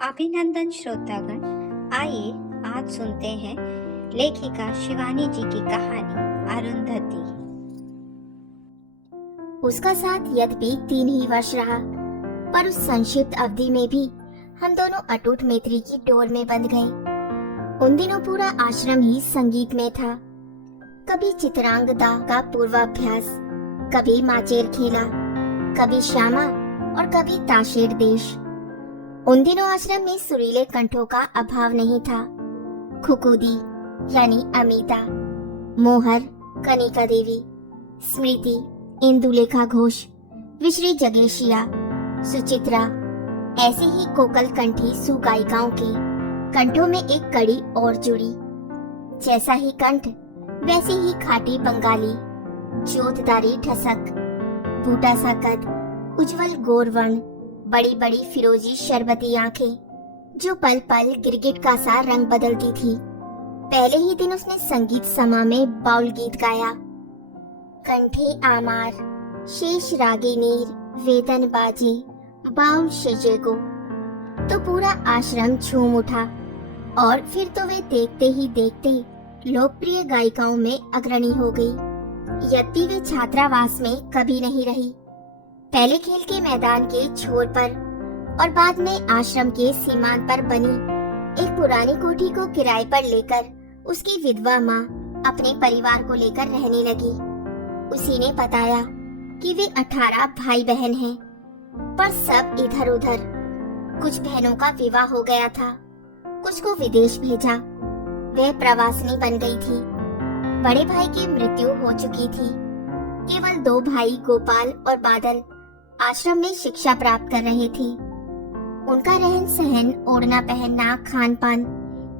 अभिनंदन श्रोतागण। आइए आज सुनते हैं लेखिका शिवानी जी की कहानी अरुंधति। उसका साथ यद्यपि 3 ही वर्ष रहा, पर उस संक्षिप्त अवधि में भी हम दोनों अटूट मैत्री की डोर में बंध गए। उन दिनों पूरा आश्रम ही संगीत में था। कभी चित्रांगदा का पूर्वाभ्यास, कभी माचेर खेला, कभी श्यामा और कभी ताशेर देश। उन दिनों आश्रम में सुरीले कंठों का अभाव नहीं था। खुकुदी यानी अमिता, मोहर, कनिका देवी, स्मृति, इंदुलेखा घोष, विश्री जगेशिया, सुचित्रा, ऐसे ही कोकल कंठी सुगायिकाओं के कंठों में एक कड़ी और जुड़ी। जैसा ही कंठ वैसे ही खाटी बंगाली, जोतदारी ठसक, बूटा सा कद, उज्जवल गोरवर्ण, बड़ी बड़ी फिरोजी शरबती आंखें जो पल पल गिरगिट का सा रंग बदलती थी। पहले ही दिन उसने संगीत समा में बाउल गीत गाया। कंठे आमार, शेष रागे नीर, वेतन बाजे, बाउल शेजे को। तो पूरा आश्रम झूम उठा और फिर तो वे देखते ही देखते लोकप्रिय गायिकाओं में अग्रणी हो गई। यद्यपि वे छात्रावास में कभी नहीं रही, पहले खेल के मैदान के छोर पर और बाद में आश्रम के सीमांत पर बनी एक पुरानी कोठी को किराए पर लेकर उसकी विधवा माँ अपने परिवार को लेकर रहने लगी। उसी ने बताया कि वे 18 भाई बहन हैं, पर सब इधर उधर। कुछ बहनों का विवाह हो गया था, कुछ को विदेश भेजा। वह प्रवासिनी बन गई थी। बड़े भाई की मृत्यु हो चुकी थी। केवल 2 भाई गोपाल और बादल आश्रम में शिक्षा प्राप्त कर रहे थे। उनका रहन सहन, ओढ़ना पहनना, खान पान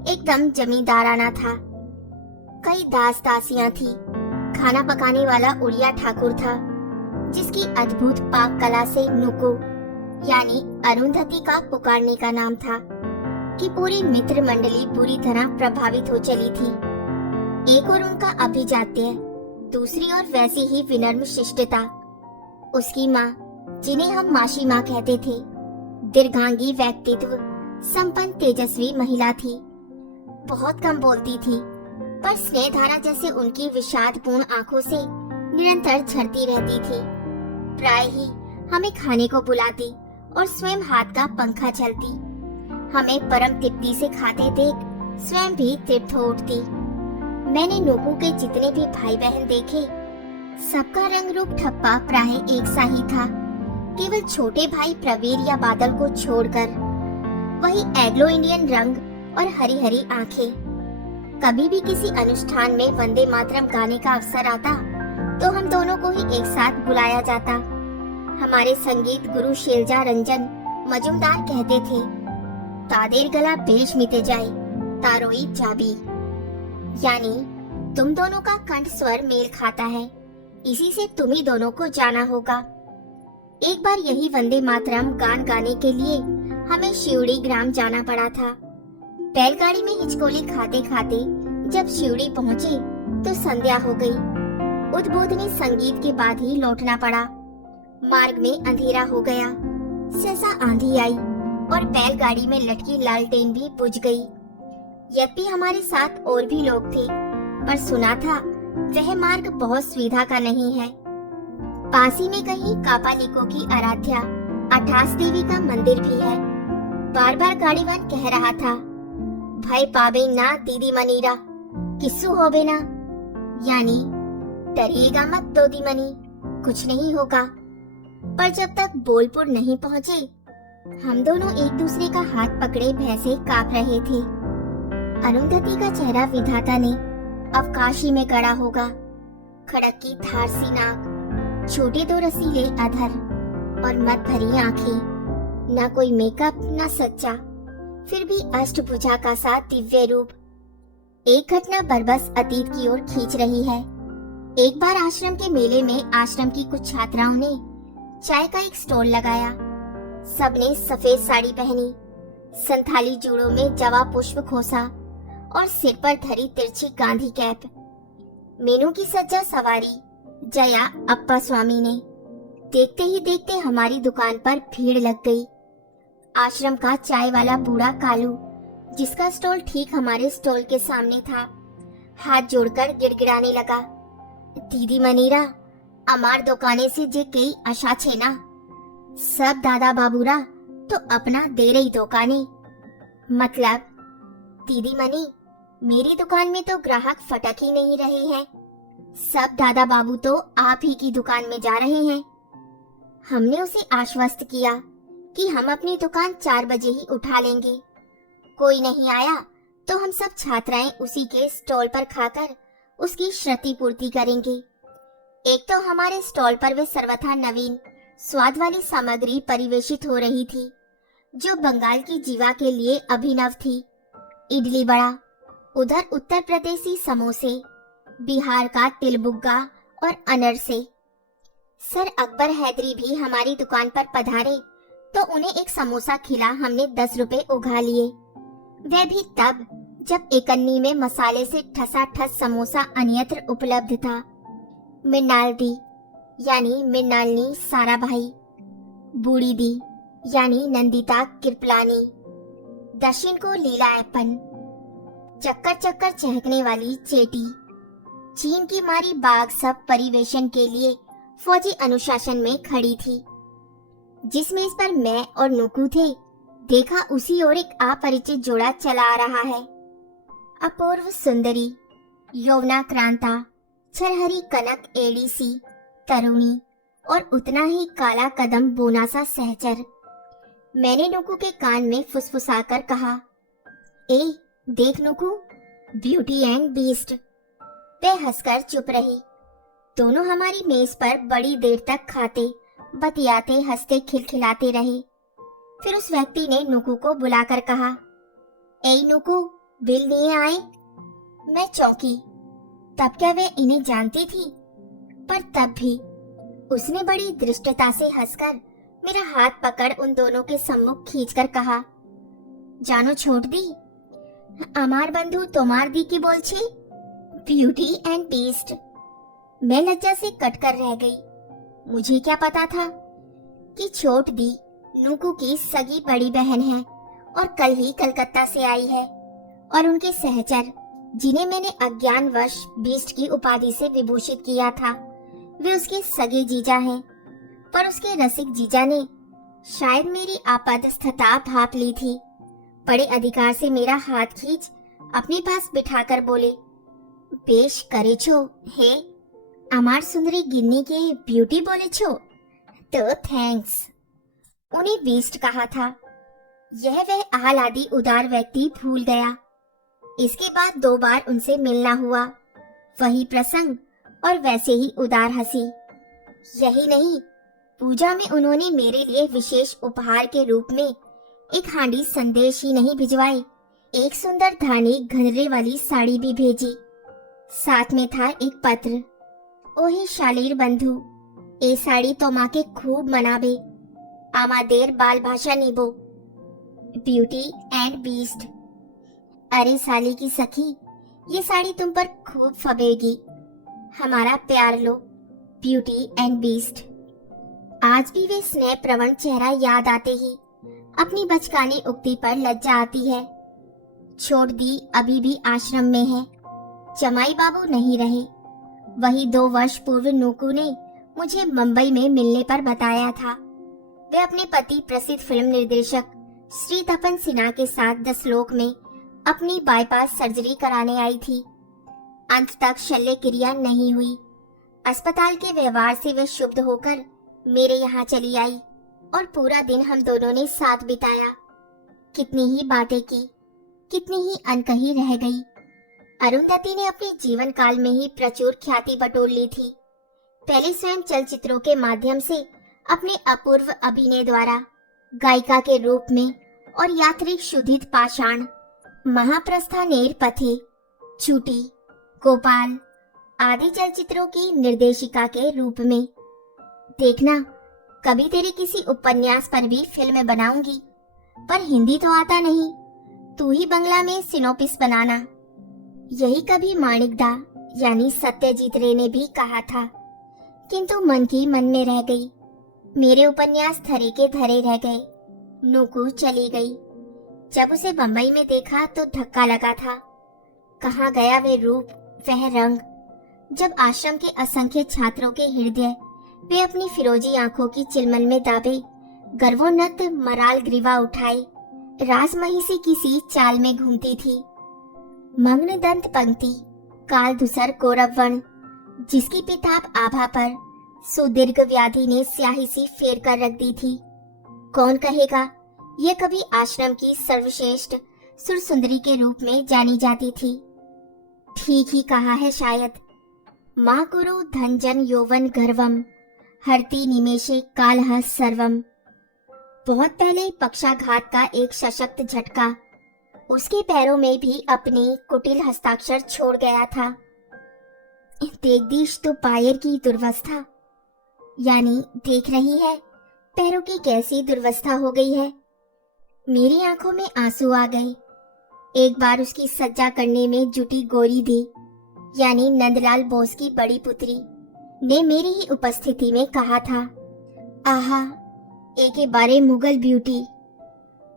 एकदम जमींदाराना था। कई दास दासियां थी। खाना पकाने वाला उड़िया ठाकुर था, जिसकी अद्भुत पाक कला से नुको यानी अरुंधति का पुकारने का नाम था कि पूरी मित्र मंडली बुरी तरह प्रभावित हो चली थी। एक और उनका अभिजात्य, दूसरी ओर वैसी ही विनम्र शिष्टता। उसकी माँ, जिन्हें हम मासी माँ कहते थे, दीर्घांगी व्यक्तित्व, संपन्न तेजस्वी महिला थी। बहुत कम बोलती थी, पर स्नेहधारा जैसे उनकी विषादपूर्ण आंखों से निरंतर झरती रहती थी। प्राय ही हमें खाने को बुलाती और स्वयं हाथ का पंखा चलती। हमें परम तृप्ति से खाते देख स्वयं भी तृप्त हो उठती। मैंने नोकू के जितने भी भाई बहन देखे, सबका रंग रूप ठप्पा प्राय एक सा ही था। केवल छोटे भाई प्रवीर या बादल को छोड़कर वही एग्लो इंडियन रंग और हरी हरी आंखें। कभी भी किसी अनुष्ठान में वंदे मातरम गाने का अवसर आता तो हम दोनों को ही एक साथ बुलाया जाता। हमारे संगीत गुरु शेलजा रंजन मजुमदार कहते थे, तादेर गला बेश मिटे जाए, तारोई जाबी, यानी तुम दोनों का कंठ स्वर मेल खाता है, इसी से तुम ही दोनों को जाना होगा। एक बार यही वंदे मातरम गान गाने के लिए हमें शिवड़ी ग्राम जाना पड़ा था। बैलगाड़ी में हिचकोली खाते खाते जब शिवड़ी पहुँचे तो संध्या हो गई। उद्बोधनी संगीत के बाद ही लौटना पड़ा। मार्ग में अंधेरा हो गया। सहसा आंधी आई और बैलगाड़ी में लटकी लालटेन भी बुझ गई। यद्यपि हमारे साथ और भी लोग थे, पर सुना था वह मार्ग बहुत सुविधा का नहीं है। पास ही में कहीं कापालिको की आराध्या अठास देवी का मंदिर भी है। बार बार गाड़ीवान कह रहा था, भय पाबे ना दीदी मनीरा, किस्सू होबे ना, यानी डरिएगा मत दोदी मनी, कुछ नहीं होगा। पर जब तक बोलपुर नहीं पहुँचे, हम दोनों एक दूसरे का हाथ पकड़े भैंसे कांप रहे थे। अरुंधति का चेहरा विधाता ने अवकाशी में गड़ा होगा। खड़क की धार सी नाक, छोटे 2 रसीले अधर और मत भरी आंखें, ना कोई मेकअप ना सच्चा, फिर भी अष्टभुजा का सा दिव्य रूप। एक घटना बरबस अतीत की ओर खींच रही है। एक बार आश्रम के मेले में आश्रम की कुछ छात्राओं ने चाय का एक स्टॉल लगाया। सबने सफेद साड़ी पहनी, संथाली जूड़ों में जवा पुष्प खोसा और सिर पर धरी तिरछी गांधी कैप। मेनू की सज्जा सवारी जया अप्पा स्वामी ने। देखते ही देखते हमारी दुकान पर भीड़ लग गई। आश्रम का चाय वाला बूढ़ा कालू, जिसका स्टॉल ठीक हमारे स्टॉल के सामने था, हाथ जोड़कर गिड़गिड़ाने लगा। दीदी मनीरा, अमार दुकाने से जे कई आशा छे ना, सब दादा बाबूरा तो अपना दे रही दुकाने। मतलब दीदी मनी, मेरी दुकान में तो ग्राहक फटक ही नहीं रहे हैं, सब दादा बाबू तो आप ही की दुकान में जा रहे हैं। हमने उसे आश्वस्त किया कि हम अपनी दुकान 4 बजे ही उठा लेंगे। कोई नहीं आया तो हम सब छात्राएं उसी के स्टॉल पर खाकर उसकी क्षति पूर्ति करेंगे। एक तो हमारे स्टॉल पर वे सर्वथा नवीन स्वाद वाली सामग्री परिवेशित हो रही थी, जो बंगाल की जीवा के लिए अभिनव थी। इडली बड़ा, उधर उत्तर प्रदेशी समोसे, बिहार का तिलबुग्गा और अनरसे। सर अकबर हैदरी भी हमारी दुकान पर पधारे तो उन्हें एक समोसा खिला हमने 10 रुपए उघा लिए। वह भी तब जब एकन्नी में मसाले से ठसाठस समोसा अन्यत्र उपलब्ध था। मृणाल दी यानी मृणालिनी साराभाई, बूढ़ी दी यानी नंदिता कृपलानी, दक्षिण को लीलायप्पन, चक्कर चक्कर चहकने वाली चेटी, चीन की मारी बाघ सब परिवेशन के लिए फौजी अनुशासन में खड़ी थी। जिस मेज पर मैं और नुकू थे, देखा उसी ओर एक अपरिचित जोड़ा चला आ रहा है। अपूर्व सुंदरी, यौवनाक्रांता, छरहरी कनक एड़ी सी तरुणी और उतना ही काला कदम बोना सा सहचर। मैंने नुकू के कान में फुसफुसाकर कहा, ए देख नुकू, ब्यूटी एंड बीस्ट। वह हंसकर चुप रही। दोनों हमारी मेज पर बड़ी देर तक खाते, बतियाते, हंसते, खिलखिलाते रहे। फिर उस व्यक्ति ने नुकू को बुलाकर कहा, ए नुकू, बिल लिए आए। मैं चौंकी। तब क्या वे इन्हें जानती थी? पर तब भी उसने बड़ी दृष्टता से हंसकर मेरा हाथ पकड़ उन दोनों के सम्मुख खींचकर कहा, जानो छोड़ दी, अमार बंधु तोमार दी की बोल छे, ब्यूटी एंड बीस्ट। मैं लज्जा से कटकर रह गई। मुझे क्या पता था कि छोट दी नुकू की सगी बड़ी बहन है और कल ही कलकत्ता से आई है, और उनके सहचर जिन्हें मैंने अज्ञानवश बीस्ट की उपाधि से विभूषित किया था, वे उसके सगे जीजा हैं। पर उसके रसिक जीजा ने शायद मेरी आपातस्थता भाप ली थी। बड़े अधिकार से मेरा हाथ खींच अपने पास बिठाकर बोले, पेश करे छो हे, अमार सुंदरी गिन्नी के ब्यूटी बोले छो तो थैंक्स। उन्हें बीस्ट कहा था, यह वह आह्लादी उदार व्यक्ति भूल गया। इसके बाद 2 बार उनसे मिलना हुआ, वही प्रसंग और वैसे ही उदार हंसी। यही नहीं, पूजा में उन्होंने मेरे लिए विशेष उपहार के रूप में एक हांडी संदेश ही नहीं भिजवाए, एक सुंदर धानी घनरे वाली साड़ी भी भेजी। साथ में था एक पत्र, ओहे शालीर बंधु, ए साड़ी तो माँ के खूब मनाबे, आमादेर बाल भाषा निबो, ब्यूटी एंड बीस्ट। अरे साली की सखी, ये साड़ी तुम पर खूब फबेगी, हमारा प्यार लो, ब्यूटी एंड बीस्ट। आज भी वे स्नेह प्रवण चेहरा याद आते ही अपनी बचकानी उक्ति पर लज्जा आती है। छोड़ दी अभी भी आश्रम में है, जमाई बाबू नहीं रहे। वही 2 वर्ष पूर्व नूकू ने मुझे मुंबई में मिलने पर बताया था। वे अपने पति प्रसिद्ध फिल्म निर्देशक श्री तपन सिन्हा के साथ 10 लोक में अपनी बाईपास सर्जरी कराने आई थी। अंत तक शल्य क्रिया नहीं हुई। अस्पताल के व्यवहार से वे क्षुब्ध होकर मेरे यहाँ चली आई और पूरा दिन हम दोनों ने साथ बिताया। कितनी ही बातें की, कितनी ही अनकही रह गई। अरुंधति ने अपने जीवन काल में ही प्रचुर ख्याति बटोर ली थी। पहले स्वयं चलचित्रों के माध्यम से अपने अपूर्व अभिनय द्वारा, गायिका के रूप में और यात्रिक शुद्धित पाषाण, महाप्रस्थानेर पथे, छूटी, गोपाल आदि चलचित्रों की निर्देशिका के रूप में। देखना, कभी तेरे किसी उपन्यास पर भी फिल्म बनाऊंगी, पर हिंदी तो आता नहीं, तू ही बंगला में सिनोपिस बनाना। यही कभी माणिकदा यानी सत्यजीत रे ने भी कहा था, किंतु मन की मन में रह गई। मेरे उपन्यास धरे के धरे रह गए। नूकू चली गई। जब उसे बंबई में देखा तो धक्का लगा था। कहाँ गया वे रूप, वह रंग। जब आश्रम के असंख्य छात्रों के हृदय वे अपनी फिरोजी आंखों की चिलमन में दाबे, गर्वोन्नत मराल ग्रीवा उठाए, राजमहिषी किसी चाल में घूमती थी। मग्न दंत पंक्ति, काल धूसर कौरववर्ण, जिसकी पिताब आभा पर सुदीर्घ व्याधि ने स्याही सी फेर कर रख दी थी। कौन कहेगा ये कभी आश्रम की सर्वश्रेष्ठ सुरसुंदरी के रूप में जानी जाती थी। ठीक ही कहा है शायद। माँ कुरु धनजन यौवन गर्वम, हरति निमेषे कालह सर्वम। बहुत पहले पक्षाघात का एक सशक्त झटका उसके पैरों में भी अपनी कुटिल हस्ताक्षर छोड़ गया था। देखदीश तो पायर की दुर्वस्था, यानी देख रही है पैरों की कैसी दुर्वस्था हो गई है। मेरी आंखों में आंसू आ गए। एक बार उसकी सज्जा करने में जुटी गोरी दी, यानी नंदलाल बोस की बड़ी पुत्री, ने मेरी ही उपस्थिति में कहा था, आहा एके बारे मुगल ब्यूटी।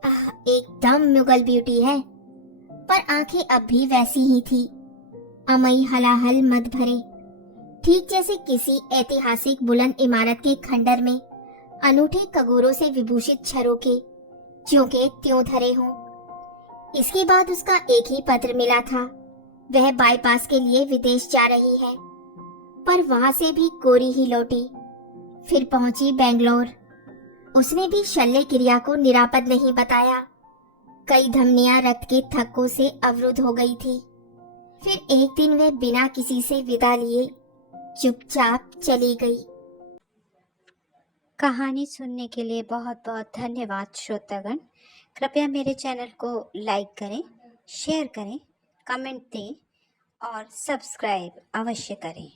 आह, एकदम मुगल ब्यूटी है। पर आंखें अब भी वैसी ही थी, अमई हलाहल मद भरे, ठीक जैसे किसी ऐतिहासिक बुलंद इमारत के खंडर में अनूठे कगोरों से विभूषित छरों के ज्यों के त्यों धरे हों। इसके बाद उसका एक ही पत्र मिला था, वह बाईपास के लिए विदेश जा रही है। पर वहां से भी कोरी ही लौटी। फिर पहुंची बेंगलोर। उसने भी शल्य क्रिया को निरापद नहीं बताया। कई धमनियां रक्त के थक्कों से अवरुद्ध हो गई थी। फिर एक दिन वह बिना किसी से विदा लिए चुपचाप चली गई। कहानी सुनने के लिए बहुत बहुत धन्यवाद श्रोतागण। कृपया मेरे चैनल को लाइक करें, शेयर करें, कमेंट दें और सब्सक्राइब अवश्य करें।